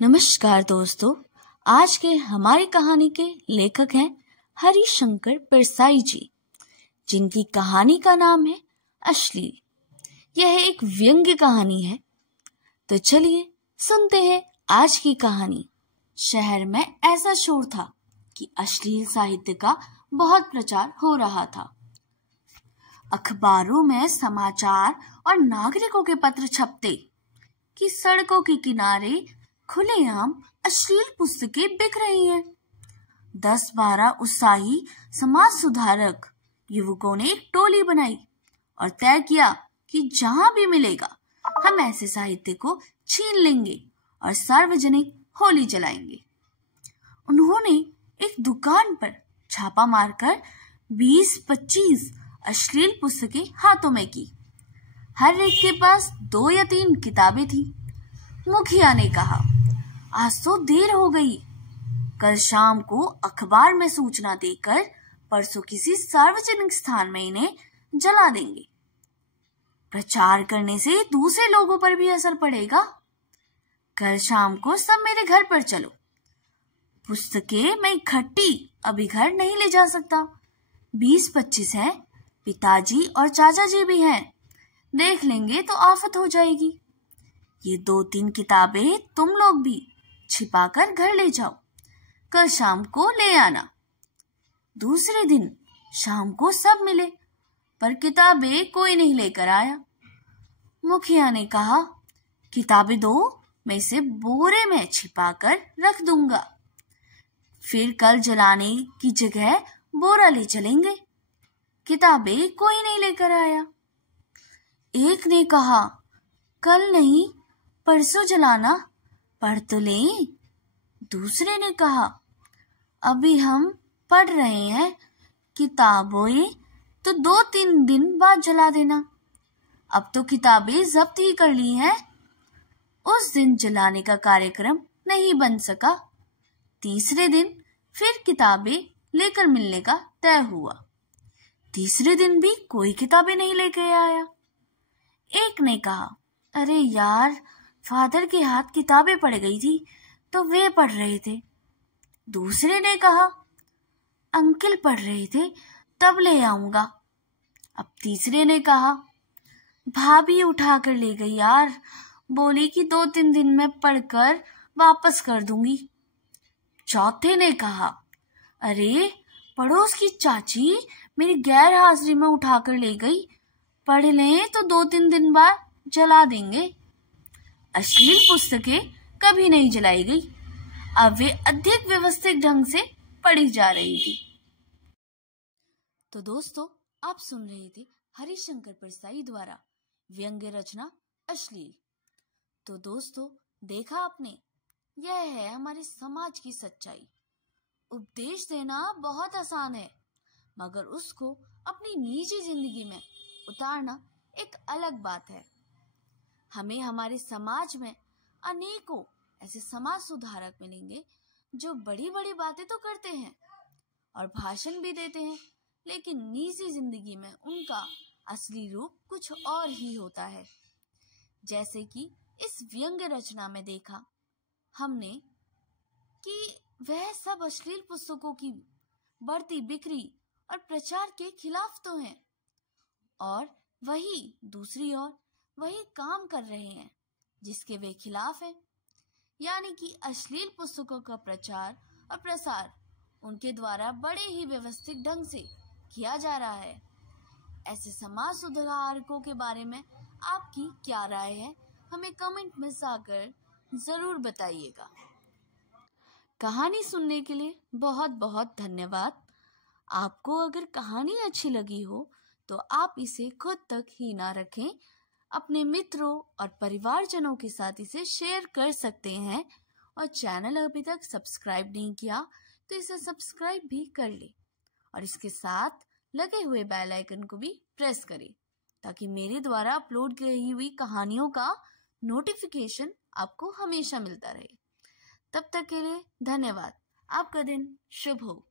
नमस्कार दोस्तों, आज के हमारी कहानी के लेखक हैं हरिशंकर परसाई जी, जिनकी कहानी का नाम है अश्लील। यह एक व्यंग्य कहानी है। तो चलिए सुनते हैं आज की कहानी। शहर में ऐसा शोर था कि अश्लील साहित्य का बहुत प्रचार हो रहा था। अखबारों में समाचार और नागरिकों के पत्र छपते कि सड़कों के किनारे खुलेआम अश्लील पुस्तकें बिक रही हैं। 10-12 उत्साही समाज सुधारक युवकों ने एक टोली बनाई और तय किया कि जहां भी मिलेगा हम ऐसे साहित्य को छीन लेंगे और सार्वजनिक होली जलाएंगे। उन्होंने एक दुकान पर छापा मारकर 20-25 अश्लील पुस्तकें हाथों में की। हर एक के पास 2 या 3 किताबें थी। मुखिया ने कहा, आज तो देर हो गई, कल शाम को अखबार में सूचना देकर परसों किसी सार्वजनिक स्थान में इन्हें जला देंगे। प्रचार करने से दूसरे लोगों पर भी असर पड़ेगा। कल शाम को सब मेरे घर पर चलो। पुस्तकें मैं इकट्ठी अभी घर नहीं ले जा सकता। 20-25 हैं, पिताजी और चाचा जी भी हैं। देख लेंगे तो आफत हो जाएगी। ये 2-3 किताबें तुम लोग भी छिपाकर घर ले जाओ, कल शाम को ले आना। दूसरे दिन शाम को सब मिले, पर किताबें कोई नहीं लेकर आया। मुखिया ने कहा, किताबें दो, मैं इसे बोरे में छिपाकर रख दूंगा, फिर कल जलाने की जगह बोरा ले चलेंगे। किताबें कोई नहीं लेकर आया। एक ने कहा, कल नहीं परसों जलाना, पढ़ तो लें। दूसरे ने कहा, अभी हम पढ़ रहे हैं, किताबें तो 2-3 दिन बाद जला देना। अब तो किताबें जब्त ही कर ली हैं। उस दिन जलाने का कार्यक्रम नहीं बन सका। तीसरे दिन फिर किताबें लेकर मिलने का तय हुआ। तीसरे दिन भी कोई किताबें नहीं लेकर आया। एक ने कहा, अरे यार, फादर के हाथ किताबें पड़ गई थी तो वे पढ़ रहे थे। दूसरे ने कहा, अंकल पढ़ रहे थे तब ले आऊंगा। अब तीसरे ने कहा, भाभी उठा कर ले गई यार, बोली कि 2-3 दिन में पढ़कर वापस कर दूंगी। चौथे ने कहा, अरे पड़ोस की चाची मेरी गैर हाजिरी में उठाकर ले गई, पढ़ लें तो 2-3 दिन बाद जला देंगे। अश्लील पुस्तकें कभी नहीं जलाई गई। अब वे अधिक व्यवस्थित ढंग से पढ़ी जा रही थी। तो दोस्तों, आप सुन रहे थे हरिशंकर परसाई द्वारा व्यंग्य रचना अश्लील। तो दोस्तों, देखा आपने, यह है हमारे समाज की सच्चाई। उपदेश देना बहुत आसान है, मगर उसको अपनी निजी जिंदगी में उतारना एक अलग बात है। हमें हमारे समाज में अनेकों ऐसे समाज सुधारक मिलेंगे जो बड़ी बड़ी बातें तो करते हैं और भाषण भी देते हैं, लेकिन निजी जिंदगी में उनका असली रूप कुछ और ही होता है। जैसे कि इस व्यंग्य रचना में देखा हमने कि वह सब अश्लील पुस्तकों की बढ़ती बिक्री और प्रचार के खिलाफ तो हैं, और वही दूसरी ओर वही काम कर रहे हैं जिसके वे खिलाफ हैं। यानी कि अश्लील पुस्तकों का प्रचार और प्रसार उनके द्वारा बड़े ही व्यवस्थित ढंग से किया जा रहा है। ऐसे समाज सुधारकों के बारे में आपकी क्या राय है, हमें कमेंट में जाकर जरूर बताइएगा। कहानी सुनने के लिए बहुत बहुत धन्यवाद। आपको अगर कहानी अच्छी लगी हो तो आप इसे खुद तक ही ना रखें, अपने मित्रों और परिवारजनों के साथ इसे शेयर कर सकते हैं। और चैनल अभी तक सब्सक्राइब नहीं किया तो इसे सब्सक्राइब भी कर ले, और इसके साथ लगे हुए बेल आइकन को भी प्रेस करें ताकि मेरे द्वारा अपलोड की हुई कहानियों का नोटिफिकेशन आपको हमेशा मिलता रहे। तब तक के लिए धन्यवाद। आपका दिन शुभ हो।